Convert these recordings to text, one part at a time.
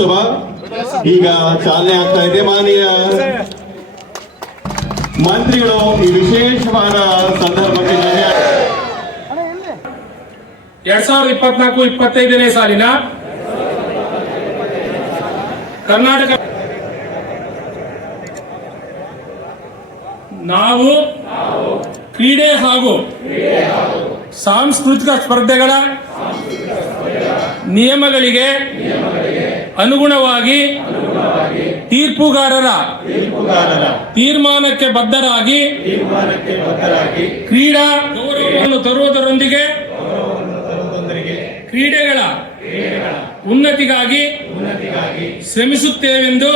ಉತ್ಸವ ಈಗ ಚಾಲನೆ ಆಗ್ತಾ ಇದೆ. ಮಾನ್ಯ ಮಂತ್ರಿಗಳು, ಈ ವಿಶೇಷವಾದ ಸಂದರ್ಭಕ್ಕೆ ಎರಡ್ ಸಾವಿರದ ಇಪ್ಪತ್ನಾಲ್ಕು ಇಪ್ಪತ್ತೈದನೇ ಸಾಲಿನ ಕರ್ನಾಟಕ ನಾವು ಕ್ರೀಡೆ ಹಾಗೂ ಸಾಂಸ್ಕೃತಿಕ ಸ್ಪರ್ಧೆಗಳ ನಿಯಮಗಳಿಗೆ ಅನುಗುಣವಾಗಿ ತೀರ್ಪುಗಾರರ ತೀರ್ಮಾನಕ್ಕೆ ಬದ್ಧರಾಗಿ ಕ್ರೀಡಾ ಗೌರವವನ್ನು ತರುವುದರೊಂದಿಗೆ ಕ್ರೀಡೆಗಳ ಉನ್ನತಿಗಾಗಿ ಶ್ರಮಿಸುತ್ತೇವೆಂದು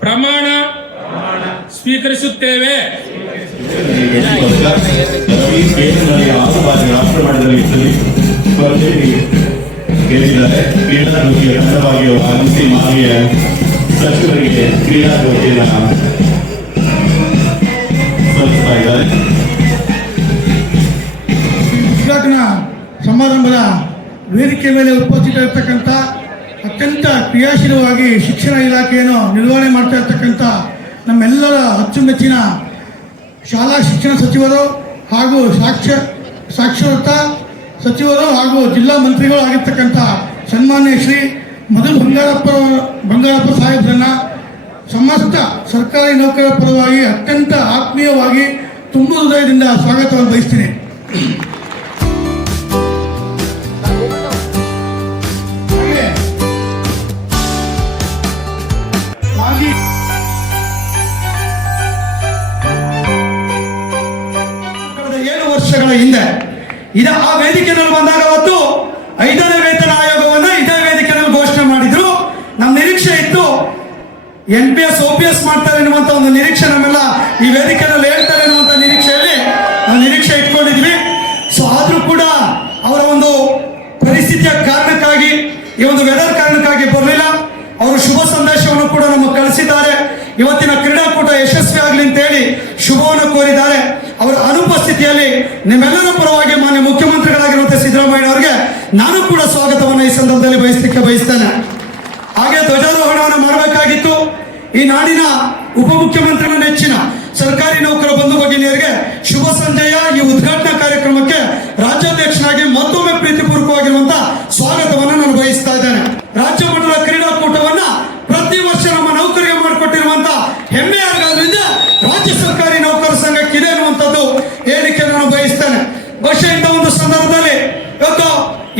ಪ್ರಮಾಣ ಸ್ವೀಕರಿಸುತ್ತೇವೆ. ರಾಷ್ಟ್ರ ಮಟ್ಟದಲ್ಲಿ ಇದ್ದಲ್ಲಿ ಸ್ಪರ್ಧೆಯಲ್ಲಿ ಗೆದ್ದಿದ್ದಾರೆ ಕ್ರೀಡಾ ಜ್ಯೋತಿಯ ತಂಡವಾಗಿ ಅವರು ಆಗಮಿಸಿ ಮಾನವೀಯ ಸಚಿವರಿಗೆ ಕ್ರೀಡಾ ಜ್ಯೋತಿಯನ್ನು ಸಲ್ಲಿಸ್ತಾ ಇದ್ದಾರೆ. ಉದ್ಘಾಟನಾ ಸಮಾರಂಭದ ವೇದಿಕೆ ಮೇಲೆ ಉಪಸ್ಥಿತರಿರ್ತಕ್ಕಂಥ ಅತ್ಯಂತ ಕ್ರಿಯಾಶೀಲವಾಗಿ ಶಿಕ್ಷಣ ಇಲಾಖೆಯನ್ನು ನಿರ್ವಹಣೆ ಮಾಡ್ತಾ ಇರ್ತಕ್ಕಂಥ ನಮ್ಮೆಲ್ಲರ ಅಚ್ಚುಮೆಚ್ಚಿನ ಶಾಲಾ ಶಿಕ್ಷಣ ಸಚಿವರು ಹಾಗೂ ಸಾಕ್ಷ ಸಾಕ್ಷರತಾ ಸಚಿವರು ಹಾಗೂ ಜಿಲ್ಲಾ ಮಂತ್ರಿಗಳು ಆಗಿರ್ತಕ್ಕಂಥ ಸನ್ಮಾನ್ಯ ಶ್ರೀ ಮಧು ಬಂಗಾರಪ್ಪ ಬಂಗಾರಪ್ಪ ಸಾಹೇಬ್ರನ್ನ ಸಮಸ್ತ ಸರ್ಕಾರಿ ನೌಕರರ ಪರವಾಗಿ ಅತ್ಯಂತ ಆತ್ಮೀಯವಾಗಿ ತುಂಬ ಹೃದಯದಿಂದ ಸ್ವಾಗತವನ್ನು ಬಯಸ್ತೀನಿ. ಏಳು ವರ್ಷಗಳ ಹಿಂದೆ ಇದ ಆ ವೇದಿಕೆಯಲ್ಲಿ ಬಂದಾಗ ಅವತ್ತು ಐದನೇ ವೇತನ ಆಯೋಗವನ್ನ ಇದೇ ವೇದಿಕೆಯಲ್ಲಿ ಘೋಷಣೆ ಮಾಡಿದ್ರು. ನಮ್ಮ ನಿರೀಕ್ಷೆ ಇತ್ತು ಎನ್ ಪಿ ಎಸ್ ಎಸ್ ಮಾಡ್ತಾರೆ ಎನ್ನುವಂತ ಒಂದು ನಿರೀಕ್ಷೆ ನಮ್ಮೆಲ್ಲ ಈ ವೇದಿಕೆಯಲ್ಲಿ ಹೇಳ್ತಾರೆ ಅನ್ನುವಂತ ನಿರೀಕ್ಷೆಯಲ್ಲಿ ನಾವು ನಿರೀಕ್ಷೆ ಇಟ್ಕೊಂಡಿದ್ವಿ. ಸೊ ಆದ್ರೂ ಕೂಡ ಅವರ ಒಂದು ಪರಿಸ್ಥಿತಿಯ ಕಾರಣಕ್ಕಾಗಿ, ಈ ಒಂದು ವೆದರ್ ಕಾರಣಕ್ಕಾಗಿ ಬರಲಿಲ್ಲ. ಅವರು ಶುಭ ಸಂದೇಶವನ್ನು ಕೂಡ ನಮಗೆ ಕಳಿಸಿದ್ದಾರೆ. ಇವತ್ತಿನ ಕ್ರೀಡಾಕೂಟ ಯಶಸ್ವಿ ಆಗಲಿ ಅಂತ ಹೇಳಿ ಶುಭವನ್ನು ಕೋರಿದ್ದಾರೆ. ಅವರ ಅನುಪಸ್ಥಿತಿಯಲ್ಲಿ ನಿಮ್ಮೆಲ್ಲರ ಪರವಾಗಿ ಮಾನ್ಯ ಮುಖ್ಯಮಂತ್ರಿಗಳಾಗಿರುವಂತಹ ಸಿದ್ದರಾಮಯ್ಯ ಅವರಿಗೆ ನಾನು ಕೂಡ ಸ್ವಾಗತವನ್ನು ಈ ಸಂದರ್ಭದಲ್ಲಿ ಬಯಸಲಿಕ್ಕೆ ಬಯಸ್ತೇನೆ. ಹಾಗೆ ಧ್ವಜಾರೋಹಣವನ್ನು ಮಾಡಬೇಕಾಗಿತ್ತು. ಈ ನಾಡಿನ ಉಪಮುಖ್ಯಮಂತ್ರಿಗಳ ನೆಚ್ಚಿನ ಸರ್ಕಾರಿ ನೌಕರ ಬಂಧು ಭಗಿನಿಯರಿಗೆ ಶುಭ ಸಂಜೆಯ. ಈ ಉದ್ಘಾಟನಾ ಕಾರ್ಯಕ್ರಮಕ್ಕೆ ರಾಜ್ಯಾಧ್ಯಕ್ಷನಾಗಿ ಮತ್ತೊಮ್ಮೆ ಪ್ರೀತಿಪೂರ್ವಕವಾಗಿರುವಂತಹ ಸ್ವಾಗತವನ್ನು ನಾನು ಬಯಸ್ತಾ ಇದ್ದೇನೆ. ರಾಜ್ಯ ಮಟ್ಟದ ಕ್ರೀಡಾಕೂಟವನ್ನ ನೌಕರಿಗೆ ಹೆಮ್ಮೆ ಆಗೋದ್ರಿಂದ ರಾಜ್ಯ ಸರ್ಕಾರಿ ನೌಕರ ಸಂಘಕ್ಕೆ ಇದೆ ಅನ್ನುವಂಥದ್ದು ಹೇಳಿಕೆ ನಾನು ಬಯಸ್ತೇನೆ. ಬಹುಶಃ ಇಂಥ ಒಂದು ಸಂದರ್ಭದಲ್ಲಿ ಇವತ್ತು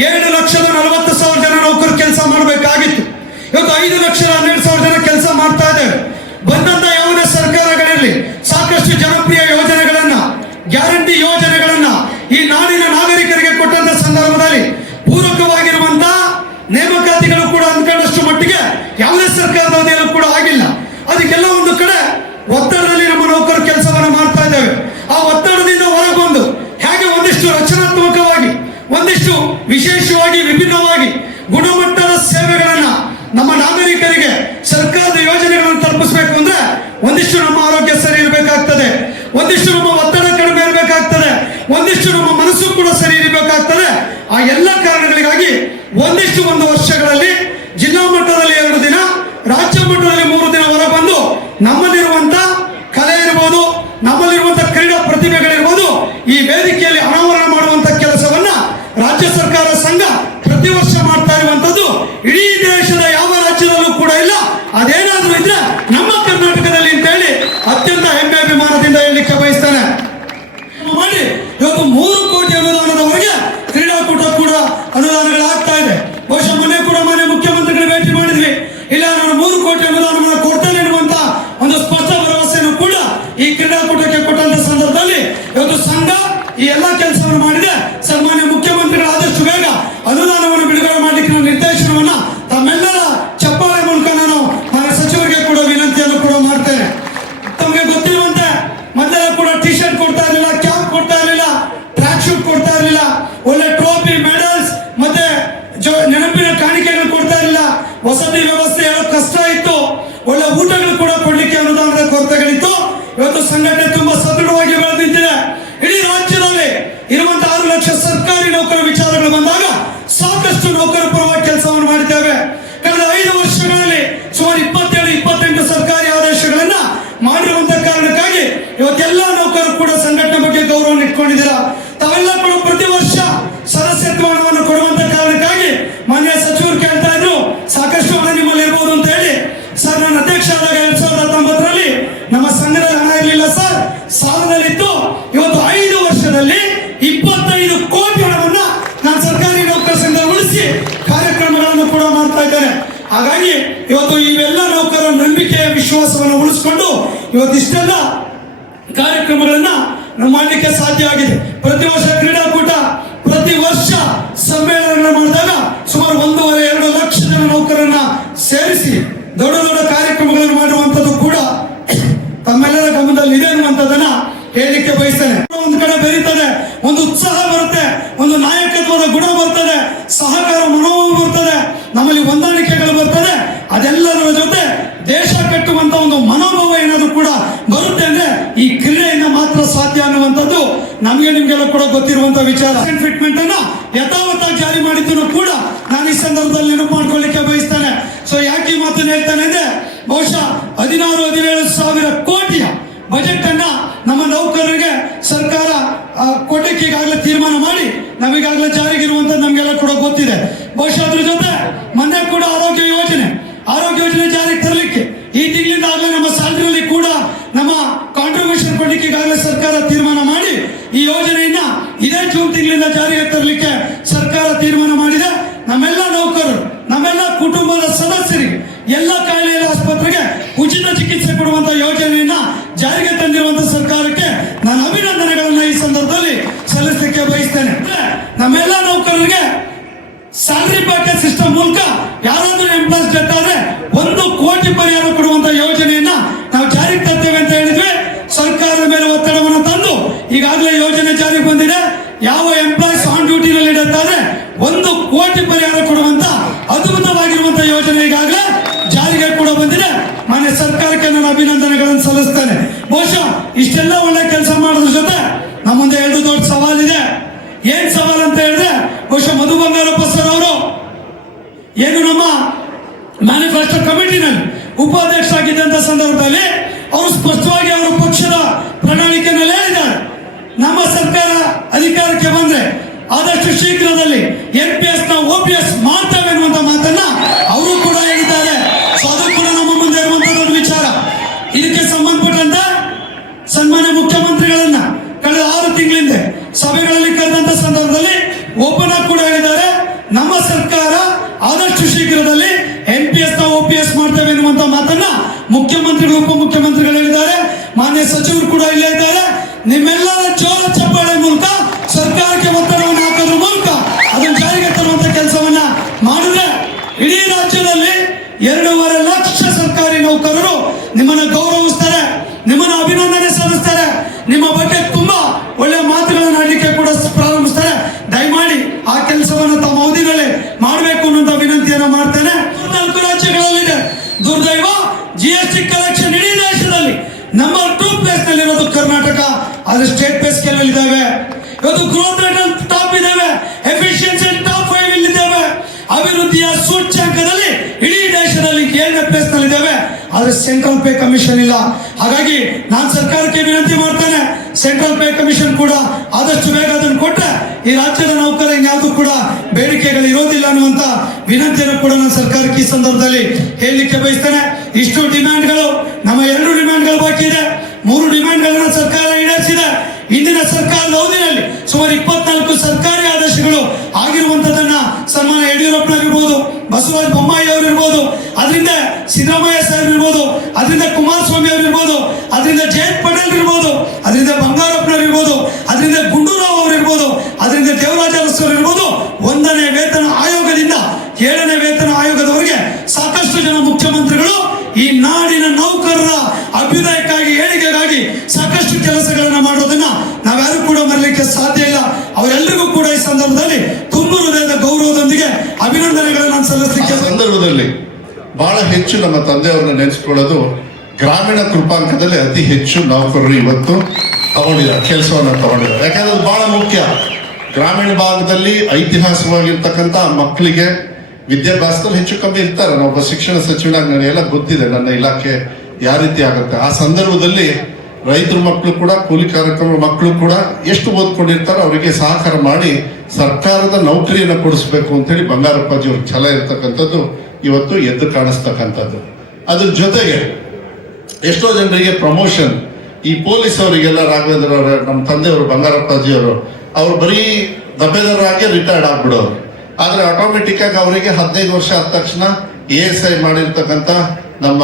ಏಳು ಲಕ್ಷದ ನಲವತ್ತು ಸಾವಿರ ಜನ ನೌಕರು ಕೆಲಸ ಮಾಡಬೇಕಾಗಿತ್ತು. ಇವತ್ತು ಐದು ಲಕ್ಷದ ಹನ್ನೆರಡು ಸಾವಿರ ಜನ ಕೆಲಸ ಮಾಡ್ತಾ ಇದ್ದಾರೆ. ಬಂದಂತ ಯಾವುದೇ ಸರ್ಕಾರಗಳಿರಲಿ, ಸಾಕಷ್ಟು ಜನಪ್ರಿಯ ಒತ್ತಡದಲ್ಲಿ ನಮ್ಮ ನೌಕರು ಕೆಲಸವನ್ನು ಮಾಡ್ತಾ ಇದ್ದೇವೆ. ಆ ಒತ್ತಡದಿಂದ ಹೊರಬಂದು ಹೇಗೆ ಒಂದಿಷ್ಟು ರಚನಾತ್ಮಕವಾಗಿ, ಒಂದಿಷ್ಟು ವಿಶೇಷವಾಗಿ, ವಿಭಿನ್ನವಾಗಿ ಗುಣಮಟ್ಟದ ಸೇವೆಗಳನ್ನ ನಮ್ಮ ನಾಗರಿಕರಿಗೆ ಸರ್ಕಾರದ ಯೋಜನೆಗಳನ್ನು ತಲುಪಿಸಬೇಕು ಅಂದ್ರೆ ಒಂದಿಷ್ಟು ನಮ್ಮ ಆರೋಗ್ಯ ಸರಿ ಇರಬೇಕಾಗ್ತದೆ. ಒಂದಿಷ್ಟು ನಮ್ಮ ಒತ್ತಡ ಕಡಿಮೆ ಇರಬೇಕಾಗ್ತದೆ. ಒಂದಿಷ್ಟು ನಮ್ಮ ಮನಸ್ಸು ಕೂಡ ಸರಿ ಇರಬೇಕಾಗ್ತದೆ. ಆ ಎಲ್ಲ ಕಾರಣಗಳಿಗಾಗಿ ಒಂದಿಷ್ಟು ಒಂದು ವರ್ಷಗಳಲ್ಲಿ ಜಿಲ್ಲಾ ಮಟ್ಟದಲ್ಲಿ ಎರಡು ದಿನ, ರಾಜ್ಯ ಮಟ್ಟದಲ್ಲಿ ಮೂರು ದಿನ ಹೊರಬಂದು ನಮ್ಮಲ್ಲಿರುವಂತ ಮಾಡಲಿಕ್ಕೆ ಬಯಸ್ತಾನೆ. ಮಾಡಿ ಇವತ್ತು ಮೂರು ಕೋಟಿ ಅನುದಾನದವರೆಗೆ ಕ್ರೀಡಾಕೂಟ ಕೂಡ ಅನುದಾನಗಳಾಗ್ತಾ ಇದೆ. ಬಹುಶಃ ಮೊನ್ನೆ ಕೂಡ ಮನೆ ಮುಖ್ಯಮಂತ್ರಿಗಳು ಭೇಟಿ ಮಾಡಿದ್ವಿ. ಇಲ್ಲ, ನಾನು ಮೂರು ಕೋಟಿ ಅನುದಾನ ಲಕ್ಷ ಸರ್ಕಾರಿ ನೌಕರ ವಿಚಾರಗಳು ಬಂದಾಗ ಸಾಕಷ್ಟು ನೌಕರ ಪರವಾಗಿ ಕೆಲಸವನ್ನು ಮಾಡಿದ್ದೇವೆ. ಹಾಗಾಗಿ ಇವತ್ತು ಇವೆಲ್ಲ ನೌಕರರ ನಂಬಿಕೆಯ ವಿಶ್ವಾಸವನ್ನು ಉಳಿಸಿಕೊಂಡು ಇವತ್ತು ಇಷ್ಟೆಲ್ಲ ಕಾರ್ಯಕ್ರಮಗಳನ್ನ ಮಾಡಲಿಕ್ಕೆ ಸಾಧ್ಯ ಆಗಿದೆ. ಪ್ರತಿ ವರ್ಷ ಕ್ರೀಡಾಕೂಟ ಸಾಧ್ಯ ಅನ್ನುವಂಥದ್ದು ನಮಗೆ ನಿಮಗೆಲ್ಲ ಕೂಡ ಗೊತ್ತಿರುವಂತ ವಿಚಾರ. ಫಿಟ್ಮೆಂಟ್ ಅನ್ನ ಯಥಾವತ್ತಾಗಿ ಜಾರಿ ಮಾಡಿದ್ದನ್ನು ಕೂಡ ನಾನು ಈ ಸಂದರ್ಭದಲ್ಲಿ ನೆನಪು ಮಾಡ್ಕೊಳ್ಳಿಕ್ಕೆ ಬಯಸ್ತಾನೆ. ಸೊ ಯಾಕೆ ಮಾತನ್ನು ಹೇಳ್ತಾನೆ ಅಂದ್ರೆ ಬಹುಶಃ ಹದಿನಾರು ಹದಿನೇಳು ಸಾವಿರ ಕೋಟಿಯ ಬಜೆಟ್ ಅನ್ನ ನಮ್ಮ ನೌಕರರಿಗೆ ಸರ್ಕಾರ ಆ, ಕೊಡ್ಲಿಕ್ಕೆ ಈಗಾಗಲೇ ತೀರ್ಮಾನ ಮಾಡಿ ನಮಗಾಗಲೇ ಜಾರಿಗೆ ಇರುವಂತದ್ದು ನಮಗೆಲ್ಲ ಕೂಡ ಗೊತ್ತಿದೆ. ಬಹುಶಃ ಅದ್ರ ಜೊತೆ ಮೊನ್ನೆ ಕೂಡ ಆರೋಗ್ಯ ಯೋಜನೆ ಆರೋಗ್ಯ ಯೋಜನೆ ಜಾರಿಗೆ ತರಲಿಕ್ಕೆ ಈ ತಿಂಗಳಿಂದ ಆಗಲೇ ನಮ್ಮ ಸಾಲಿನಲ್ಲಿ ಕೂಡ ನಮ್ಮ ಕಾಂಟ್ರಿಬ್ಯೂಷನ್ ಕೊಡಲಿಕ್ಕೆ ಈಗಾಗಲೇ ಸರ್ಕಾರ ತೀರ್ಮಾನ ಮಾಡಿ ಈ ಯೋಜನೆಯನ್ನ ಇದೇ ಜೂನ್ ತಿಂಗಳಿಂದ ಜಾರಿಗೆ ತರಲಿಕ್ಕೆ ಸರ್ಕಾರ ತೀರ್ಮಾನ ಮಾಡಿದೆ. ನಮ್ಮೆಲ್ಲ ನೌಕರರು, ನಮ್ಮೆಲ್ಲ ಕುಟುಂಬದ ಸದಸ್ಯರಿಗೆ ಎಲ್ಲ ಕಾಯಿಲೆಯ ಆಸ್ಪತ್ರೆಗೆ ಉಚಿತ ಚಿಕಿತ್ಸೆ ಕೊಡುವಂತ ಯೋಜನೆಯನ್ನ ಜಾರಿಗೆ ತಂದಿರುವಂತ ಸರ್ಕಾರಕ್ಕೆ ನಾನು ಅಭಿನಂದನೆಗಳನ್ನ ಈ ಸಂದರ್ಭದಲ್ಲಿ ಸಲ್ಲಿಸಲಿಕ್ಕೆ ಬಯಸ್ತೇನೆ. ನಮ್ಮೆಲ್ಲ ನೌಕರರಿಗೆ ಸ್ಯಾಲರಿ ಪ್ಯಾಕೇಜ್ ಸಿಸ್ಟಮ್ ಮೂಲಕ ಯಾರಾದರೂ ಎಂಪ್ಲಾಯ್ಸ್ ಆದ್ರೆ ಒಂದು ಕೊಡುವಂತ ಯೋಜನೆಯನ್ನ ನಾವು ಜಾರಿಗೆ ತರ್ತೇವೆ ಅಂತ ಹೇಳಿದ್ವಿ ಸರ್ಕಾರದ ಮೇಲೆ ಒತ್ತಡವನ್ನು ತಂದು ಈಗಾಗಲೇ ಯೋಜನೆ ಜಾರಿಗೆ ಬಂದಿದೆ. ಯಾವ ಎಂಪ್ಲಾಯ್ಸ್ ಆನ್ ಡ್ಯೂಟಿನಲ್ಲಿ ಡೆತ್ ಆದ್ರೆ ಒಂದು ಕೋಟಿ ಪರಿಹಾರ ಕೊಡುವಂತ ಅದ್ಭುತವಾಗಿರುವಂತ ಯೋಜನೆ ಈಗಾಗಲೇ ಜಾರಿಗೆ ಕೂಡ ಬಂದಿದೆ. ಮಾನ್ಯ ಸರ್ಕಾರಕ್ಕೆ ನಾನು ಅಭಿನಂದನೆಗಳನ್ನು ಸಲ್ಲಿಸ್ತೇನೆ. ಬಹುಶಃ ಇಷ್ಟೆಲ್ಲ ಒಳ್ಳೆ ಕೆಲಸ ಮಾಡೋದ್ರ ಜೊತೆ ನಮ್ಮ ಮುಂದೆ ಎರಡು ದೊಡ್ಡ ಸವಾಲಿದೆ ಏನ್ ಸವಾಲ್ ಅಂತ ಹೇಳಿದ್ರೆ ಬಹುಶಃ ಮಧು ಬಂಗಾರಪ್ಪ ಸರ್ ಅವರು ಏನು ನಮ್ಮ ಮ್ಯಾನಿಫೆಸ್ಟೋ ಕಮಿಟಿನಲ್ಲಿ ಉಪಾಧ್ಯಕ್ಷ ಆಗಿದ್ದಂತ ಸಂದರ್ಭದಲ್ಲಿ ಅವರು ಸ್ಪಷ್ಟವಾಗಿ ಅವರ ಪಕ್ಷದ ಪ್ರಣಾಳಿಕೆನಲ್ಲಿ ಹೇಳಿದ್ದಾರೆ ನಮ್ಮ ಸರ್ಕಾರ ಅಧಿಕಾರಕ್ಕೆ ಬಂದ್ರೆ ಆದಷ್ಟು ಶೀಘ್ರದಲ್ಲಿ ಎನ್ ಪಿ ಎಸ್ನ ಒ ಪಿ ಎಸ್ ಮಾಡ್ತೇವೆ ಅನ್ನುವಂತ ಮಾತನ್ನ ಅವರು ಕೂಡ ಹೇಳಿದ್ದಾರೆ ಸೊ ಅದು ಕೂಡ ನಮ್ಮ ಮುಂದೆ ಇರುವಂತಹ ದೊಡ್ಡ ವಿಚಾರ ಇದಕ್ಕೆ ಸಂಬಂಧಪಟ್ಟಂತೆ ಸನ್ಮಾನ್ಯ ಮುಖ್ಯಮಂತ್ರಿಗಳನ್ನ ಕಳೆದ ಆರು ತಿಂಗಳಿಂದ ಸಭೆಗಳಲ್ಲಿ ಕರೆದಂತ ಸಂದರ್ಭದಲ್ಲಿ ಓಪನ್ ಆಗಿ ಕೂಡ ಹೇಳಿದ್ದಾರೆ ನಮ್ಮ ಸರ್ಕಾರ ಆದಷ್ಟು ಶೀಘ್ರದಲ್ಲಿ N P S P S ಮಾಡ್ತೇವೆ ಎನ್ನುವಂತ ಮಾತನ್ನ ಮುಖ್ಯಮಂತ್ರಿಗಳು, ಉಪಮುಖ್ಯಮಂತ್ರಿಗಳು ಹೇಳಿದ್ದಾರೆ. ಮಾನ್ಯ ಸಚಿವರು ಕೂಡ ಇಲ್ಲೇ ಇದ್ದಾರೆ. ನಿಮ್ಮೆಲ್ಲರ ಜೋರ ಚಪ್ಪಾಳೆ ಮೂಲಕ ಸರ್ಕಾರಕ್ಕೆ ಒತ್ತಡವನ್ನು ಹಾಕೋದ್ರ ಮೂಲಕ ಅದನ್ನು ಜಾರಿಗೆ ತರುವಂತ ಕೆಲಸವನ್ನ ಮಾಡಿದ್ರೆ ಇಡೀ ರಾಜ್ಯದಲ್ಲಿ ಎರಡೂವರೆ ಲಕ್ಷ ಸರ್ಕಾರಿ ನೌಕರರು ನಿಮ್ಮನ್ನ ಗೌರವಿಸ್ತಾರೆ ನಿಮ್ಮನ್ನ ಅಭಿನಂದನೆ ಸಲ್ಲಿಸ್ತಾರೆ ನಿಮ್ಮ ಬಗ್ಗೆ ತುಂಬಾ ಒಳ್ಳೆ ಮಾತುಗಳನ್ನು ಆಡಲಿಕ್ಕೆ ಕೂಡ ಸ- ಪ್ರಾರಂಭಿಸ್ತಾರೆ ದಯಮಾಡಿ ಆ ಕೆಲಸವನ್ನು ತಮ್ಮ ಅವಧಿನಲ್ಲಿ ಮಾಡಬೇಕು ಅನ್ನುವಂತ ವಿನಂತಿಯನ್ನ ಮಾಡ್ತೇನೆ ನಾಲ್ಕು ರಾಜ್ಯಗಳಲ್ಲಿದೆ ದುರ್ದೈವ ಜಿ ಎಸ್ ಟಿ ಕಲೆಕ್ಷನ್ ಇಡೀ ದೇಶದಲ್ಲಿ ನಂಬರ್ ಟೂ ಪ್ಲೇಸ್ನಲ್ಲಿ ಇರೋದು ಕರ್ನಾಟಕ. ಆದ್ರೆ ಸ್ಟೇಟ್ ಪ್ಲೇಸ್ ಇದಾವೆ ಇವತ್ತು ಗ್ರೋತ್ ರೇಟ್ ಟಾಪ್ ಇದಾವೆ ಎಫಿಷಿಯನ್ಸಿ ಟಾಪ್ ಫೈವ್ ಇಲ್ಲಿದ್ದೇವೆ. ಅಭಿವೃದ್ಧಿಯ ಸೂಚ್ಯಂಕದಲ್ಲಿ ಇಡೀ ದೇಶದಲ್ಲಿ ಏಳನೇ ಪ್ಲೇಸ್ನಲ್ಲಿ ಇದ್ದೇವೆ ಆದ್ರೆ ಸೆಂಟ್ರಲ್ ಪೇ ಕಮಿಷನ್ ಇಲ್ಲ. ಹಾಗಾಗಿ ನಾನು ಸರ್ಕಾರಕ್ಕೆ ವಿನಂತಿ ಮಾಡ್ತೇನೆ ಸೆಂಟ್ರಲ್ ಪೇ ಕಮಿಷನ್ ಕೂಡ ಆದಷ್ಟು ಬೇಗ ಅದನ್ನು ಕೊಟ್ಟರೆ ಈ ರಾಜ್ಯದ ನೌಕರ ಯಾವುದು ಕೂಡ ಬೇಡಿಕೆಗಳು ಇರೋದಿಲ್ಲ ಅನ್ನುವಂತ ವಿನಂತಿಯನ್ನು ಕೂಡ ನಾನು ಸರ್ಕಾರಕ್ಕೆ ಈ ಸಂದರ್ಭದಲ್ಲಿ ಹೇಳಲಿಕ್ಕೆ ಬಯಸ್ತೇನೆ. ಇಷ್ಟು ಡಿಮ್ಯಾಂಡ್ಗಳು, ನಮ್ಮ ಎರಡು ಡಿಮ್ಯಾಂಡ್ಗಳು ಬಾಕಿ ಇದೆ. ಮೂರು ಡಿಮ್ಯಾಂಡ್ಗಳನ್ನು ಸರ್ಕಾರ ಈಡೇರಿಸಿದೆ. ಇಂದಿನ ಸರ್ಕಾರದ ಅವಧಿಯಲ್ಲಿ ಸುಮಾರು ಇಪ್ಪತ್ನಾಲ್ಕು ಸರ್ಕಾರಿ ಆದೇಶಗಳು ಆಗಿರುವಂತದನ್ನ ಸನ್ಮಾನ ಯಡಿಯೂರಪ್ಪನವರಿರ್ಬೋದು ಬಸವರಾಜ ಬೊಮ್ಮಾಯಿ ಅವರಿರ್ಬೋದು ಅದರಿಂದ ಸಿದ್ದರಾಮಯ್ಯ ಸಾಹೇಬ್ ಇರ್ಬೋದು ಅದರಿಂದ ಕುಮಾರಸ್ವಾಮಿ ಅವರು ಇರ್ಬೋದು ಅದರಿಂದ ಜಯಂತ್ ಪಟೇಲ್ ಇರ್ಬೋದು, ಅದರಿಂದ ಬಂಗಾರಪ್ಪನವ್ರು ಇರ್ಬೋದು ಅದರಿಂದ ಗುಂಡೂರಾವ್ ಅವರು ಇರ್ಬೋದು ಅದರಿಂದ ದೇವರಾಜ ಅರಸರು ಇರ್ಬೋದು ಒಂದನೇ ವೇತನ ಆಯೋಗದಿಂದ ಏಳನೇ ವೇತನ ಆಯೋಗದವರಿಗೆ ಸಾಕಷ್ಟು ಜನ ಮುಖ್ಯಮಂತ್ರಿಗಳು ಈ ನಾಡಿನ ನೌಕರರ ಅಭ್ಯುದಯಕ್ಕಾಗಿ, ಏಳಿಗೆಗಾಗಿ ಸಾಕಷ್ಟು ಕೆಲಸಗಳನ್ನ ಮಾಡೋದನ್ನ ನಾವ್ಯಾರು ಕೂಡ ಮರಲಿಕ್ಕೆ ಸಾಧ್ಯ ಇಲ್ಲ. ಅವರೆಲ್ಲರಿಗೂ ಕೂಡ ಈ ಸಂದರ್ಭದಲ್ಲಿ ತುಂಬ ಹೃದಯದ ಗೌರವದೊಂದಿಗೆ ಅಭಿನಂದನೆಗಳನ್ನು ಸಲ್ಲಿಸಲಿಕ್ಕೆ ಸಂದರ್ಭದಲ್ಲಿ ಬಹಳ ಹೆಚ್ಚು ನಮ್ಮ ತಂದೆಯವರನ್ನ ನೆನೆಸ್ಕೊಳ್ಳೋದು ಗ್ರಾಮೀಣ ಕೃಪಾಂಕದಲ್ಲಿ ಅತಿ ಹೆಚ್ಚು ನೌಕರರು ಇವತ್ತು ತಗೊಂಡಿದ್ದಾರೆ, ಕೆಲಸವನ್ನು ತಗೊಂಡಿದ್ದಾರೆ. ಯಾಕಂದ್ರೆ ಅದು ಬಹಳ ಮುಖ್ಯ. ಗ್ರಾಮೀಣ ಭಾಗದಲ್ಲಿ ಐತಿಹಾಸಿಕವಾಗಿರ್ತಕ್ಕಂಥ ಮಕ್ಕಳಿಗೆ ವಿದ್ಯಾಭ್ಯಾಸದಲ್ಲಿ ಹೆಚ್ಚು ಕಮ್ಮಿ ಇರ್ತಾರೆ. ಒಬ್ಬ ಶಿಕ್ಷಣ ಸಚಿವನಾಗಿ ನನಗೆಲ್ಲ ಗೊತ್ತಿದೆ, ನನ್ನ ಇಲಾಖೆ ಯಾವ ರೀತಿ ಆಗುತ್ತೆ. ಆ ಸಂದರ್ಭದಲ್ಲಿ ರೈತರ ಮಕ್ಕಳು ಕೂಡ, ಕೂಲಿ ಕಾರ್ಯಕ್ರಮ ಮಕ್ಕಳು ಕೂಡ ಎಷ್ಟು ಓದ್ಕೊಂಡಿರ್ತಾರೋ ಅವರಿಗೆ ಸಹಕಾರ ಮಾಡಿ ಸರ್ಕಾರದ ನೌಕರಿಯನ್ನು ಕೊಡಿಸ್ಬೇಕು ಅಂತೇಳಿ ಬಂಗಾರಪ್ಪಾಜಿ ಅವ್ರ ಛಲ ಇರ್ತಕ್ಕಂಥದ್ದು ಇವತ್ತು ಎದ್ದು ಕಾಣಿಸ್ತಕ್ಕಂಥದ್ದು. ಅದ್ರ ಜೊತೆಗೆ ಎಷ್ಟೋ ಜನರಿಗೆ ಪ್ರಮೋಷನ್ ಈ ಪೊಲೀಸ್ ಅವರಿಗೆಲ್ಲ ರಾಘವೇಂದ್ರ ಅವರ ನಮ್ಮ ತಂದೆಯವರು ಬಂಗಾರಪ್ಪಾಜಿ ಅವರು, ಅವ್ರು ಬರೀ ದಬ್ಬೆದಾರಾಗಿ ರಿಟೈರ್ಡ್ ಆಗ್ಬಿಡೋರು. ಆದರೆ ಆಟೋಮೆಟಿಕ್ ಆಗಿ ಅವರಿಗೆ ಹದಿನೈದು ವರ್ಷ ಆದ ತಕ್ಷಣ ಎ ಎಸ್ ಐ ಮಾಡಿರ್ತಕ್ಕಂಥ ನಮ್ಮ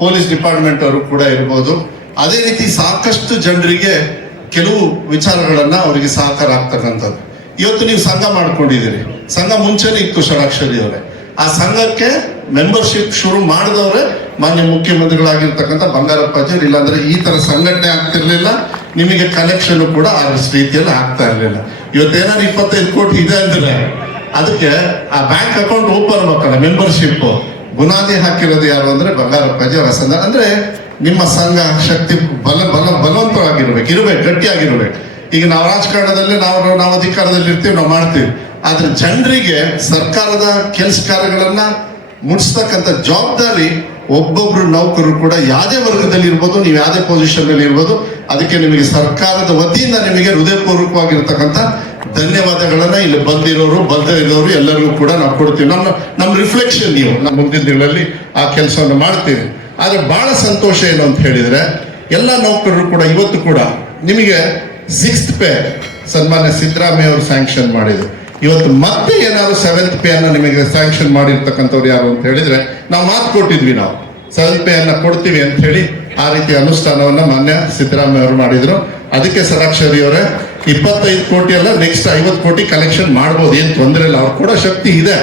ಪೊಲೀಸ್ ಡಿಪಾರ್ಟ್ಮೆಂಟ್ ಅವರು ಕೂಡ ಇರ್ಬೋದು. ಅದೇ ರೀತಿ ಸಾಕಷ್ಟು ಜನರಿಗೆ ಕೆಲವು ವಿಚಾರಗಳನ್ನು ಅವರಿಗೆ ಸಹಕಾರ ಆಗ್ತಕ್ಕಂಥದ್ದು ಇವತ್ತು ನೀವು ಸಂಘ ಮಾಡ್ಕೊಂಡಿದ್ದೀರಿ. ಸಂಘ ಮುಂಚೆನೇ ಇತ್ತು ಷಡಾಕ್ಷರಿ ಅವರೇ. ಆ ಸಂಘಕ್ಕೆ ಮೆಂಬರ್ಶಿಪ್ ಶುರು ಮಾಡಿದವ್ರೆ ಮಾನ್ಯ ಮುಖ್ಯಮಂತ್ರಿಗಳಾಗಿರ್ತಕ್ಕಂಥ ಬಂಗಾರಪ್ಪಾಜಿ ಜೀರ್ ಇಲ್ಲಾಂದ್ರೆ ಈ ತರ ಸಂಘಟನೆ ಆಗ್ತಿರ್ಲಿಲ್ಲ, ನಿಮಗೆ ಕನೆಕ್ಷನ್ ಕೂಡ ಆ ರೀತಿಯಲ್ಲಿ ಆಗ್ತಾ ಇರ್ಲಿಲ್ಲ. ಇವತ್ತೇನಾದ್ರು ಇಪ್ಪತ್ತೈದು ಕೋಟಿ ಇದೆ ಅಂದ್ರೆ ಅದಕ್ಕೆ ಆ ಬ್ಯಾಂಕ್ ಅಕೌಂಟ್ ಓಪನ್ ಮಾಡ್ತಾರೆ ಮೆಂಬರ್ಶಿಪ್ ಬುನಾದಿ ಹಾಕಿರೋದು ಯಾರು ಅಂದ್ರೆ ಬಂಗಾರಪ್ಪಾಜಿ ಅವರ ಸಂಘ. ಅಂದ್ರೆ ನಿಮ್ಮ ಸಂಘ ಶಕ್ತಿ ಬಲ ಬಲ, ಬಲವಂತವಾಗಿರ್ಬೇಕು, ಇರಬೇಕು, ಗಟ್ಟಿಯಾಗಿರ್ಬೇಕು. ಈಗ ನಾವು ರಾಜಕಾರಣದಲ್ಲಿ ನಾವು ನಾವು ಅಧಿಕಾರದಲ್ಲಿ ಇರ್ತೀವಿ ನಾವು ಮಾಡ್ತೀವಿ. ಆದ್ರೆ ಜನರಿಗೆ ಸರ್ಕಾರದ ಕೆಲಸ ಕಾರ್ಯಗಳನ್ನ ಮುಟ್ಸ್ತಕ್ಕಂಥ ಜವಾಬ್ದಾರಿ ಒಬ್ಬೊಬ್ರು ನೌಕರರು ಕೂಡ ಯಾವುದೇ ವರ್ಗದಲ್ಲಿ ಇರ್ಬೋದು, ನೀವು ಯಾವುದೇ ಪೊಸಿಷನ್ ಅಲ್ಲಿ ಇರ್ಬೋದು, ಅದಕ್ಕೆ ನಿಮಗೆ ಸರ್ಕಾರದ ವತಿಯಿಂದ ನಿಮಗೆ ಹೃದಯಪೂರ್ವಕವಾಗಿರ್ತಕ್ಕಂಥ ಧನ್ಯವಾದಗಳನ್ನ ಇಲ್ಲಿ ಬಂದಿರೋರು ಬಂದಿರೋರು ಎಲ್ಲರಿಗೂ ಕೂಡ ನಾವು ಕೊಡ್ತೀವಿ. ನಮ್ಮ ನಮ್ಮ ರಿಫ್ಲೆಕ್ಷನ್ ನೀವು, ನಮ್ಮ ಮುಂದಿನ ದಿನಗಳಲ್ಲಿ ಆ ಕೆಲಸವನ್ನು ಮಾಡ್ತೀವಿ ಆದ್ರೆ ಬಹಳ ಸಂತೋಷ ಏನು ಅಂತ ಹೇಳಿದ್ರೆ, ಎಲ್ಲ ನೌಕರರು ಕೂಡ ಇವತ್ತು ಕೂಡ ನಿಮಗೆ ಸಿಕ್ಸ್ತ್ ಪೇ ಸನ್ಮಾನ್ಯ ಸಿದ್ದರಾಮಯ್ಯ ಅವರು ಸ್ಯಾಂಕ್ಷನ್ ಮಾಡಿದ್ರು. ಇವತ್ತು ಮತ್ತೆ ಏನಾದ್ರು ಸೆವೆಂತ್ ಪೇ ಅನ್ನ ನಿಮಗೆ ಸ್ಯಾಂಕ್ಷನ್ ಮಾಡಿರ್ತಕ್ಕಂಥವ್ರು ಯಾರು ಅಂತ ಹೇಳಿದ್ರೆ, ನಾವು ಮಾತು ಕೊಟ್ಟಿದ್ವಿ ನಾವು. ಸೆವೆಂತ್ ಪೇ ಅನ್ನ ಕೊಡ್ತೀವಿ ಅಂತ ಹೇಳಿ ಆ ರೀತಿ ಅನುಷ್ಠಾನವನ್ನ ಮಾನ್ಯ ಸಿದ್ದರಾಮಯ್ಯ ಅವರು ಮಾಡಿದ್ರು. ಅದಕ್ಕೆ ಸರಾಕ್ಷರಿ ಅವರೇ, ಇಪ್ಪತ್ತೈದು ಕೋಟಿ ಅಲ್ಲ ನೆಕ್ಸ್ಟ್ ಐವತ್ತು ಕೋಟಿ ಕಲೆಕ್ಷನ್ ಮಾಡ್ಬೋದು, ಏನು ತೊಂದರೆ ಇಲ್ಲ, ಅವ್ರು ಕೊಡೋ ಶಕ್ತಿ ಇದೆ.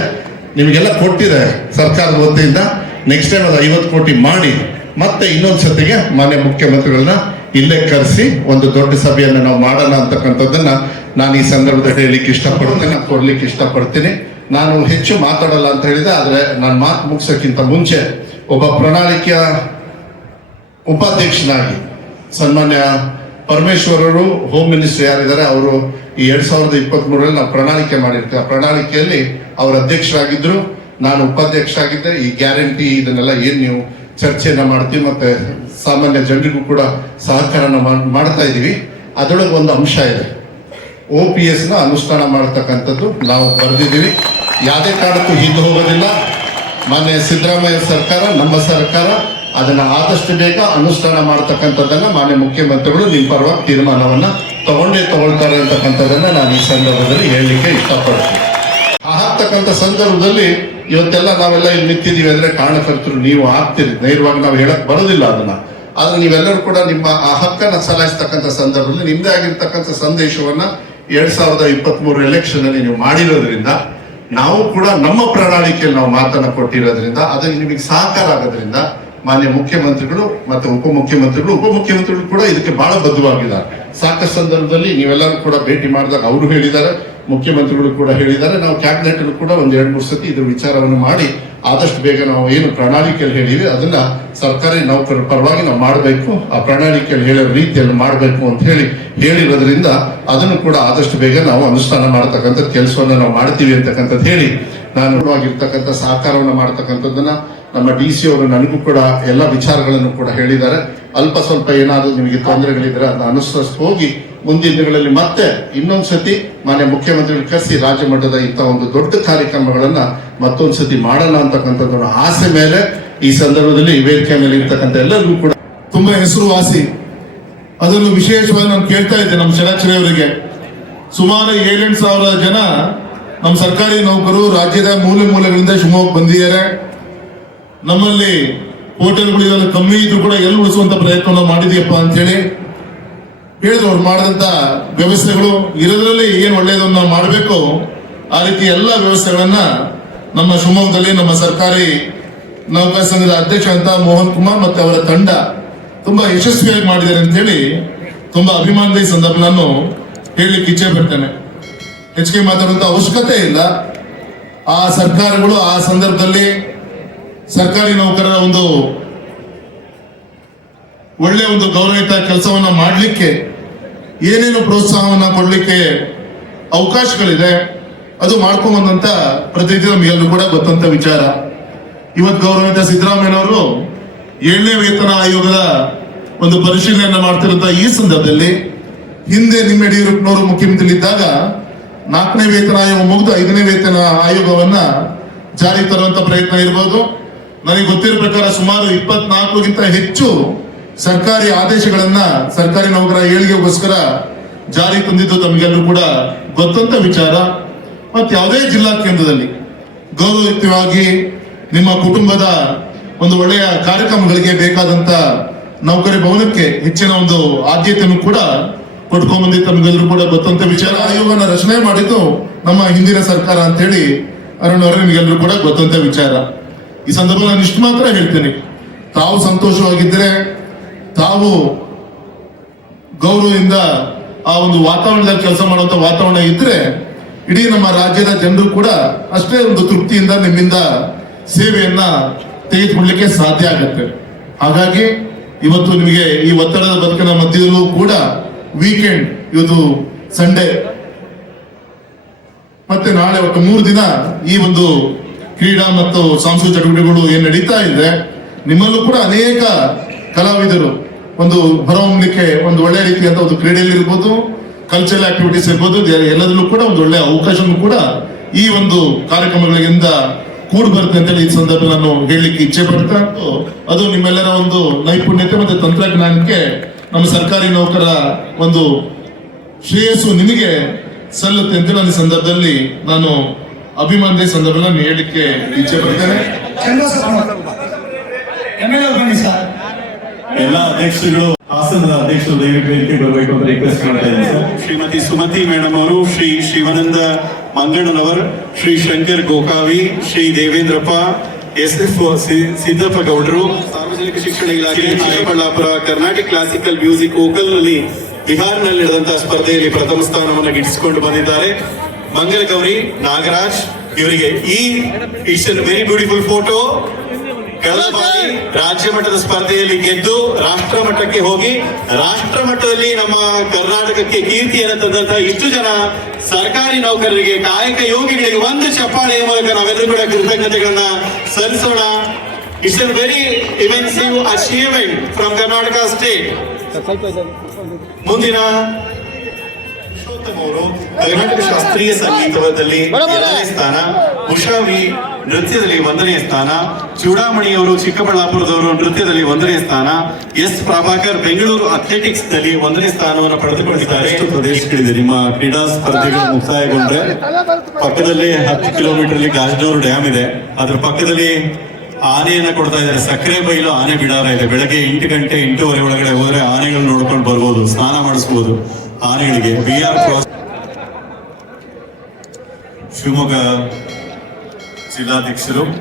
ನಿಮಗೆಲ್ಲ ಕೊಟ್ಟಿದೆ ಸರ್ಕಾರದ ವತಿಯಿಂದ. ನೆಕ್ಸ್ಟ್ ಟೈಮ್ ಅದು ಐವತ್ತು ಕೋಟಿ ಮಾಡಿ, ಮತ್ತೆ ಇನ್ನೊಂದು ಸತಿಗೆ ಮಾನ್ಯ ಮುಖ್ಯಮಂತ್ರಿಗಳನ್ನ ಇಲ್ಲೇ ಕರೆಸಿ ಒಂದು ದೊಡ್ಡ ಸಭೆಯನ್ನು ನಾವು ಮಾಡೋಣ ಅಂತಕ್ಕಂಥದ್ದನ್ನ ನಾನು ಈ ಸಂದರ್ಭದಲ್ಲಿ ಹೇಳಲಿಕ್ಕೆ ಇಷ್ಟಪಡ್ತೇನೆ ಕೊಡ್ಲಿಕ್ಕೆ ಇಷ್ಟಪಡ್ತೀನಿ. ನಾನು ಹೆಚ್ಚು ಮಾತಾಡಲ್ಲ ಅಂತ ಹೇಳಿದೆ, ಆದರೆ ನಾನು ಮಾತು ಮುಗಿಸೋಕ್ಕಿಂತ ಮುಂಚೆ ಒಬ್ಬ ಪ್ರಣಾಳಿಕೆಯ ಉಪಾಧ್ಯಕ್ಷನಾಗಿ ಸನ್ಮಾನ್ಯ ಪರಮೇಶ್ವರರು ಹೋಮ್ ಮಿನಿಸ್ಟರ್ ಯಾರಿದ್ದಾರೆ, ಅವರು ಈ ಎರಡ್ ಸಾವಿರದ ಇಪ್ಪತ್ತ್ ಮೂರರಲ್ಲಿ ನಾವು ಪ್ರಣಾಳಿಕೆ ಮಾಡಿರ್ತೀವಿ. ಆ ಪ್ರಣಾಳಿಕೆಯಲ್ಲಿ ಅವರು ಅಧ್ಯಕ್ಷರಾಗಿದ್ರು, ನಾನು ಉಪಾಧ್ಯಕ್ಷರಾಗಿದ್ದೆ. ಈ ಗ್ಯಾರಂಟಿ ಇದನ್ನೆಲ್ಲ ಏನು ನೀವು ಚರ್ಚೆಯನ್ನ ಮಾಡ್ತೀವಿ ಮತ್ತೆ ಸಾಮಾನ್ಯ ಜನರಿಗೂ ಕೂಡ ಸಹಕಾರನ ಮಾಡ್- ಮಾಡ್ತಾ ಇದೀವಿ. ಅದರೊಳಗೆ ಒಂದು ಅಂಶ ಇದೆ. ಒ ಪಿ ಎಸ್ನ ಅನುಷ್ಠಾನ ಮಾಡ್ತಕ್ಕಂಥದ್ದು ನಾವು ಬರೆದಿದ್ದೀವಿ. ಯಾವುದೇ ಕಾರಣಕ್ಕೂ ಹಿಂದೆ ಹೋಗೋದಿಲ್ಲ. ಮಾನ್ಯ ಸಿದ್ದರಾಮಯ್ಯ ಸರ್ಕಾರ, ನಮ್ಮ ಸರ್ಕಾರ ಅದನ್ನ ಆದಷ್ಟು ಬೇಗ ಅನುಷ್ಠಾನ ಮಾಡತಕ್ಕಂಥದ್ದನ್ನ ಮಾನ್ಯ ಮುಖ್ಯಮಂತ್ರಿಗಳು ನಿಮ್ಮ ಪರವಾಗಿ ತೀರ್ಮಾನವನ್ನ ತಗೊಂಡೇ ತಗೊಳ್ತಾರೆ ಅಂತಕ್ಕಂಥದ್ದನ್ನು ನಾನು ಈ ಸಂದರ್ಭದಲ್ಲಿ ಹೇಳಲಿಕ್ಕೆ ಇಷ್ಟಪಡ್ತೀನಿ. ಆಗ್ತಕ್ಕಂಥ ಸಂದರ್ಭದಲ್ಲಿ ಇವತ್ತೆಲ್ಲ ನಾವೆಲ್ಲ ಇಲ್ಲಿ ನಿಂತಿದ್ದೀವಿ ಅಂದ್ರೆ ಕಾರಣಕರ್ತರು ನೀವು ಆಗ್ತೀರಿ. ನೇರವಾಗಿ ನಾವು ಹೇಳಕ್ ಬರೋದಿಲ್ಲ ಅದನ್ನ. ಆದ್ರೆ ನೀವೆಲ್ಲರೂ ಕೂಡ ನಿಮ್ಮ ಆ ಹಕ್ಕನ್ನ ಚಲಾಯಿಸ್ತಕ್ಕಂಥ ಸಂದರ್ಭದಲ್ಲಿ ನಿಮ್ದೇ ಆಗಿರ್ತಕ್ಕಂಥ ಸಂದೇಶವನ್ನ ಎರಡ್ ಸಾವಿರದ ಇಪ್ಪತ್ತ್ ಮೂರು ಎಲೆಕ್ಷನ್ ಅಲ್ಲಿ ನೀವು ಮಾಡಿರೋದ್ರಿಂದ, ನಾವು ಕೂಡ ನಮ್ಮ ಪ್ರಣಾಳಿಕೆಯಲ್ಲಿ ನಾವು ಮಾತನ್ನ ಕೊಟ್ಟಿರೋದ್ರಿಂದ, ಅದಕ್ಕೆ ನಿಮಗೆ ಸಹಕಾರ ಆಗೋದ್ರಿಂದ ಮಾನ್ಯ ಮುಖ್ಯಮಂತ್ರಿಗಳು ಮತ್ತೆ ಉಪಮುಖ್ಯಮಂತ್ರಿಗಳು ಉಪಮುಖ್ಯಮಂತ್ರಿಗಳು ಕೂಡ ಇದಕ್ಕೆ ಬಹಳ ಬದ್ಧವಾಗಿದ್ದಾರೆ. ಸಾಕಷ್ಟು ಸಂದರ್ಭದಲ್ಲಿ ನೀವೆಲ್ಲರೂ ಕೂಡ ಭೇಟಿ ಮಾಡಿದಾಗ ಅವರು ಹೇಳಿದ್ದಾರೆ. ಮುಖ್ಯಮಂತ್ರಿಗಳು ಕೂಡ ಹೇಳಿದ್ದಾರೆ. ನಾವು ಕ್ಯಾಬಿನೆಟ್ ಕೂಡ ಒಂದು ಎರಡು, ಮೂರು ಸತಿ ಇದ್ರ ವಿಚಾರವನ್ನು ಮಾಡಿ ಆದಷ್ಟು ಬೇಗ ನಾವು ಏನು ಪ್ರಣಾಳಿಕೆಯಲ್ಲಿ ಹೇಳಿವಿ ಅದನ್ನ ಸರ್ಕಾರಿ ನೌಕರರ ಪರವಾಗಿ ನಾವು ಮಾಡಬೇಕು. ಆ ಪ್ರಣಾಳಿಕೆಯಲ್ಲಿ ಹೇಳೋ ರೀತಿಯಲ್ಲಿ ಮಾಡಬೇಕು ಅಂತ ಹೇಳಿ ಹೇಳಿರೋದ್ರಿಂದ ಅದನ್ನು ಕೂಡ ಆದಷ್ಟು ಬೇಗ ನಾವು ಅನುಷ್ಠಾನ ಮಾಡತಕ್ಕಂಥ ಕೆಲಸವನ್ನು ನಾವು ಮಾಡ್ತೀವಿ ಅಂತಕ್ಕಂಥದ್ದು ಹೇಳಿ ನಾನು ಆಗಿರ್ತಕ್ಕಂಥ ಸಹಕಾರವನ್ನು ಮಾಡ್ತಕ್ಕಂಥದ್ದನ್ನ ನಮ್ಮ ಡಿ ಸಿ ಅವರು ನನಗೂ ಕೂಡ ಎಲ್ಲ ವಿಚಾರಗಳನ್ನು ಕೂಡ ಹೇಳಿದ್ದಾರೆ. ಅಲ್ಪ ಸ್ವಲ್ಪ ಏನಾದರೂ ನಿಮಗೆ ತೊಂದರೆಗಳಿದ್ರೆ ಅದನ್ನ ಅನುಸರಿಸಿ ಹೋಗಿ ಮುಂದಿನ ದಿನಗಳಲ್ಲಿ ಮತ್ತೆ ಇನ್ನೊಂದು ಸತಿ ಮಾನ್ಯ ಮುಖ್ಯಮಂತ್ರಿಗಳು ಕರೆಸಿ ರಾಜ್ಯ ಮಟ್ಟದ ಇಂಥ ಒಂದು ದೊಡ್ಡ ಕಾರ್ಯಕ್ರಮಗಳನ್ನ ಮತ್ತೊಂದು ಸತಿ ಮಾಡೋಣ ಅಂತಕ್ಕಂಥದ್ದು ಆಸೆ ಮೇಲೆ ಈ ಸಂದರ್ಭದಲ್ಲಿ ವೇದಿಕೆ ಮೇಲೆ ಇರ್ತಕ್ಕಂಥ ಎಲ್ಲರಿಗೂ ಕೂಡ ತುಂಬಾ ಹೆಸರುವಾಸಿ ಅದರಲ್ಲೂ ವಿಶೇಷವಾಗಿ ನಾನು ಕೇಳ್ತಾ ಇದ್ದೆ ನಮ್ಮ ಅವರಿಗೆ. ಸುಮಾರು ಏಳೆಂಟು ಸಾವಿರ ಜನ ನಮ್ಮ ಸರ್ಕಾರಿ ನೌಕರು ರಾಜ್ಯದ ಮೂಲೆ ಮೂಲೆಗಳಿಂದ ಶಿವಮೊಗ್ಗ ಬಂದಿದ್ದಾರೆ. ನಮ್ಮಲ್ಲಿ ಹೋಟೆಲ್ಗಳು ಕಮ್ಮಿ ಇದ್ರು ಕೂಡ ಎಲ್ಲಿ ಉಳಿಸುವಂತ ಪ್ರಯತ್ನ ಮಾಡಿದ್ಯಪ್ಪ ಅಂತ ಹೇಳಿ ಹೇಳಿದ್ರು ಅವ್ರು ಮಾಡಿದಂತ ವ್ಯವಸ್ಥೆಗಳು ಇರೋದ್ರಲ್ಲಿ ಏನ್ ಒಳ್ಳೆಯದನ್ನ ನಾವು ಮಾಡಬೇಕು, ಆ ರೀತಿ ಎಲ್ಲ ವ್ಯವಸ್ಥೆಗಳನ್ನ ನಮ್ಮ ಶಿವಮೊಗ್ಗದಲ್ಲಿ ನಮ್ಮ ಸರ್ಕಾರಿ ನೌಕರ ಸಂಘದ ಅಧ್ಯಕ್ಷ ಅಂತ ಮೋಹನ್ ಕುಮಾರ್ ಮತ್ತೆ ಅವರ ತಂಡ ತುಂಬಾ ಯಶಸ್ವಿಯಾಗಿ ಮಾಡಿದ್ದಾರೆ ಅಂತ ಹೇಳಿ ತುಂಬಾ ಅಭಿಮಾನದ ಸಂದರ್ಭ ನಾನು ಹೇಳಲಿಕ್ಕೆ ಇಚ್ಛೆ ಪಡ್ತೇನೆ. ಹೆಚ್ಚಿಗೆ ಮಾತಾಡುವಂತ ಅವಶ್ಯಕತೆ ಇಲ್ಲ. ಆ ಸರ್ಕಾರಗಳು ಆ ಸಂದರ್ಭದಲ್ಲಿ ಸರ್ಕಾರಿ ನೌಕರರ ಒಂದು ಒಳ್ಳೆ ಒಂದು ಗೌರವಯುತ ಕೆಲಸವನ್ನ ಮಾಡಲಿಕ್ಕೆ ಏನೇನು ಪ್ರೋತ್ಸಾಹವನ್ನ ಕೊಡ್ಲಿಕ್ಕೆ ಅವಕಾಶಗಳಿದೆ, ಅದು ಮಾಡ್ಕೊಂಬಂದಂತ ಪ್ರತಿನಿಧಿ ಮೇಲೂ ಕೂಡ ಗೊತ್ತಂತ ವಿಚಾರ. ಇವತ್ತು ಗೌರವಿತ ಸಿದ್ದರಾಮಯ್ಯನವರು ಏಳನೇ ವೇತನ ಆಯೋಗದ ಒಂದು ಪರಿಶೀಲನೆಯನ್ನ ಮಾಡ್ತಿರುವಂತ ಈ ಸಂದರ್ಭದಲ್ಲಿ ಹಿಂದೆ ನಿಮ್ಮ ಯಡಿಯೂರಪ್ಪನವರು ಮುಖ್ಯಮಂತ್ರಿ ಇದ್ದಾಗ ನಾಲ್ಕನೇ ವೇತನ ಆಯೋಗ ಮುಗಿದು ಐದನೇ ವೇತನ ಆಯೋಗವನ್ನ ಜಾರಿಗೆ ತರುವಂತ ಪ್ರಯತ್ನ ಇರಬಹುದು ನನಗೆ ಗೊತ್ತಿರೋ ಪ್ರಕಾರ ಸುಮಾರು ಇಪ್ಪತ್ನಾಲ್ಕುಗಿಂತ ಹೆಚ್ಚು ಸರ್ಕಾರಿ ಆದೇಶಗಳನ್ನ ಸರ್ಕಾರಿ ನೌಕರ ಏಳಿಗೆಗೋಸ್ಕರ ಜಾರಿ ತಂದಿದ್ದು ತಮಗೆಲ್ಲರೂ ಕೂಡ ಗೊತ್ತಂತ ವಿಚಾರ. ಮತ್ತೆ ಯಾವುದೇ ಜಿಲ್ಲಾ ಕೇಂದ್ರದಲ್ಲಿ ಗೌರವಯುತವಾಗಿ ನಿಮ್ಮ ಕುಟುಂಬದ ಒಂದು ಒಳ್ಳೆಯ ಕಾರ್ಯಕ್ರಮಗಳಿಗೆ ಬೇಕಾದಂತ ನೌಕರಿ ಭವನಕ್ಕೆ ಹೆಚ್ಚಿನ ಒಂದು ಆದ್ಯತೆಯನ್ನು ಕೂಡ ಕೊಟ್ಕೊಂಡ್ ಬಂದಿದ್ದು ತಮಗೆಲ್ಲರೂ ಕೂಡ ಗೊತ್ತಂತ ವಿಚಾರ. ಆಯೋಗನ ರಚನೆ ಮಾಡಿದ್ದು ನಮ್ಮ ಹಿಂದಿನ ಸರ್ಕಾರ ಅಂತ ಹೇಳಿ ಅರುಣ್ ಅವರೇ ನಿಮಗೆಲ್ಲರೂ ಕೂಡ ಗೊತ್ತಂತ ವಿಚಾರ. ಈ ಸಂದರ್ಭ ನಾನು ಇಷ್ಟು ಮಾತ್ರ ಹೇಳ್ತೇನೆ. ತಾವು ಸಂತೋಷವಾಗಿದ್ದರೆ ತಾವು ಗೌರವದಿಂದ ಆ ಒಂದು ವಾತಾವರಣದಲ್ಲಿ ಕೆಲಸ ಮಾಡುವಂತ ವಾತಾವರಣ ಇದ್ರೆ ಇಡೀ ನಮ್ಮ ರಾಜ್ಯದ ಜನರು ಕೂಡ ಅಷ್ಟೇ ಒಂದು ತೃಪ್ತಿಯಿಂದ ನಿಮ್ಮಿಂದ ಸೇವೆಯನ್ನ ತೆಗೆದುಕೊಳ್ಳಲಿಕ್ಕೆ ಸಾಧ್ಯ ಆಗುತ್ತೆ. ಹಾಗಾಗಿ ಇವತ್ತು ನಿಮಗೆ ಈ ಒತ್ತಡದ ಬದುಕಿನ ಮಧ್ಯದಲ್ಲೂ ಕೂಡ ವೀಕೆಂಡ್ ಇವತ್ತು ಸಂಡೇ ಮತ್ತೆ ನಾಳೆ ಒಟ್ಟು ಮೂರು ದಿನ ಈ ಒಂದು ಕ್ರೀಡಾ ಮತ್ತು ಸಾಂಸ್ಕೃತಿಕ ಚಟುವಟಿಕೆಗಳು ಏನ್ ನಡೀತಾ ಇದೆ ನಿಮ್ಮಲ್ಲೂ ಕೂಡ ಅನೇಕ ಕಲಾವಿದರು ಒಂದು ಹೊರಹೊಮ್ಮಲಿಕ್ಕೆ ಒಂದು ಒಳ್ಳೆ ರೀತಿಯಾದ ಒಂದು ಕ್ರೀಡೆಯಲ್ಲಿ ಇರ್ಬೋದು ಕಲ್ಚರಲ್ ಆಕ್ಟಿವಿಟೀಸ್ ಇರ್ಬೋದು ಎಲ್ಲದಲ್ಲೂ ಎಲ್ಲದರಲ್ಲೂ ಕೂಡ ಒಂದು ಒಳ್ಳೆಯ ಅವಕಾಶವನ್ನು ಕೂಡ ಈ ಒಂದು ಕಾರ್ಯಕ್ರಮಗಳಿಂದ ಕೂಡಿ ಬರುತ್ತೆ ಅಂತ ಹೇಳಿ ಈ ಸಂದರ್ಭ ನಾನು ಹೇಳಲಿಕ್ಕೆ ಇಚ್ಛೆ ಪಡ್ತಾ ಅದು ನಿಮ್ಮೆಲ್ಲರ ಒಂದು ನೈಪುಣ್ಯತೆ ಮತ್ತೆ ತಂತ್ರಜ್ಞಾನಕ್ಕೆ ನಮ್ಮ ಸರ್ಕಾರಿ ನೌಕರ ಒಂದು ಶ್ರೇಯಸ್ಸು ನಿಮಗೆ ಸಲ್ಲುತ್ತೆ ಅಂತ ನನ್ನ ಸಂದರ್ಭದಲ್ಲಿ ನಾನು ಅಭಿಮಾನದ ಸಂದರ್ಭದಲ್ಲಿ ನಾನು ಹೇಳಲಿಕ್ಕೆ ಇಚ್ಛೆ ಪಡ್ತೇನೆ. ಎಲ್ಲ ಅಧ್ಯಕ್ಷರುಗಳು ಹಾಸನದ ಅಧ್ಯಕ್ಷರು ದಯವಿಟ್ಟು ಬರಬೇಕು ಅಂತ ರಿಕ್ವೆಸ್ಟ್ ಮಾಡ್ತಾ ಶ್ರೀಮತಿ ಸುಮತಿ ಮೇಡಮ್ ಅವರು, ಶ್ರೀ ಶಿವಾನಂದ ಮಂಗಣ್ಣನವರ್ ಶ್ರೀ ಶಂಕರ್ ಗೋಕಾವಿ, ಶ್ರೀ ದೇವೇಂದ್ರಪ್ಪ, ಎಸ್ ಎಫ್ ಸಿದ್ದಪ್ಪ ಗೌಡರು ಸಾರ್ವಜನಿಕ ಶಿಕ್ಷಣ ಇಲಾಖೆ, ಚಿಕ್ಕಬಳ್ಳಾಪುರ, ಕರ್ನಾಟಕ ಕ್ಲಾಸಿಕಲ್ ಮ್ಯೂಸಿಕ್ ವೋಕಲ್ನಲ್ಲಿ ಬಿಹಾರ್ನಲ್ಲಿ ನಡೆದಂತಹ ಸ್ಪರ್ಧೆಯಲ್ಲಿ ಪ್ರಥಮ ಸ್ಥಾನವನ್ನು ಗಿಟ್ಟಿಸಿಕೊಂಡು ಬಂದಿದ್ದಾರೆ. ಮಂಗಲ ಗೌರಿ ನಾಗರಾಜ್, ಇವರಿಗೆ ಈ, ಇಟ್ಸ್ ವೆರಿ ಬ್ಯೂಟಿಫುಲ್ ಫೋಟೋ ಕಳೆದ ಬಾರಿ ರಾಜ್ಯ ಮಟ್ಟದ ಸ್ಪರ್ಧೆಯಲ್ಲಿ ಗೆದ್ದು ರಾಷ್ಟ್ರ ಮಟ್ಟಕ್ಕೆ ಹೋಗಿ ರಾಷ್ಟ್ರ ಮಟ್ಟದಲ್ಲಿ ನಮ್ಮ ಕರ್ನಾಟಕಕ್ಕೆ ಕೀರ್ತಿಯನ್ನು ತಂದಂತಹ ಇಷ್ಟು ಜನ ಸರ್ಕಾರಿ ನೌಕರರಿಗೆ ಕಾಯಕ ಯೋಗಿಗಳಿಗೆ ಒಂದು ಚಪ್ಪಾಳೆಯ ಮೂಲಕ ನಾವೆಲ್ಲರೂ ಕೂಡ ಕೃತಜ್ಞತೆಗಳನ್ನ ಸಲ್ಲಿಸೋಣ. ಇಟ್ಸ್ ಎ ವೆರಿ ಇವೆನ್ಸಿವ್ ಅಚೀವ್ಮೆಂಟ್ ಫ್ರಮ್ ಕರ್ನಾಟಕ ಸ್ಟೇಟ್ ಮುಂದಿನ ಕರ್ನಾಟಕ ಶಾಸ್ತ್ರೀಯ ಸಂಗೀತದಲ್ಲಿ ಸ್ಥಾನ. ಸ್ಥಾನ ಉಷಾವಿ ನೃತ್ಯದಲ್ಲಿ ಒಂದನೇ ಸ್ಥಾನ, ಚೂಡಾಮಣಿಯವರು ಚಿಕ್ಕಬಳ್ಳಾಪುರದವರು ನೃತ್ಯದಲ್ಲಿ ಒಂದನೇ ಸ್ಥಾನ, ಎಸ್ ಪ್ರಭಾಕರ್ ಬೆಂಗಳೂರು ಅಥ್ಲೆಟಿಕ್ಸ್ನಲ್ಲಿ ಒಂದನೇ ಸ್ಥಾನವನ್ನು ಪಡೆದುಕೊಂಡಿದ್ದಾರೆ. ಪ್ರದೇಶಗಳಿದೆ ನಿಮ್ಮ ಕ್ರೀಡಾ ಸ್ಪರ್ಧೆಗಳು ಮುಕ್ತಾಯಗೊಂಡ್ರೆ? ಪಕ್ಕದಲ್ಲಿ ಹತ್ತು ಕಿಲೋಮೀಟರ್ ಗಾಜನೂರು ಡ್ಯಾಮ್ ಇದೆ. ಅದ್ರ ಪಕ್ಕದಲ್ಲಿ ಆನೆಯನ್ನ ಕೊಡ್ತಾ ಇದ್ದಾರೆ. ಸಕ್ಕರೆ ಬೈಲು ಆನೆ ಬಿಡಾರ ಇದೆ. ಬೆಳಗ್ಗೆ ಎಂಟು ಗಂಟೆ, ಎಂಟೂವರೆ ಒಳಗಡೆ ಹೋದ್ರೆ ಆನೆಗಳು ನೋಡ್ಕೊಂಡು ಬರ್ಬೋದು, ಸ್ನಾನ ಮಾಡಿಸ್ಬೋದು ಆನೆಗಳಿಗೆ. B R Shivamogga Bismillah tekşirum.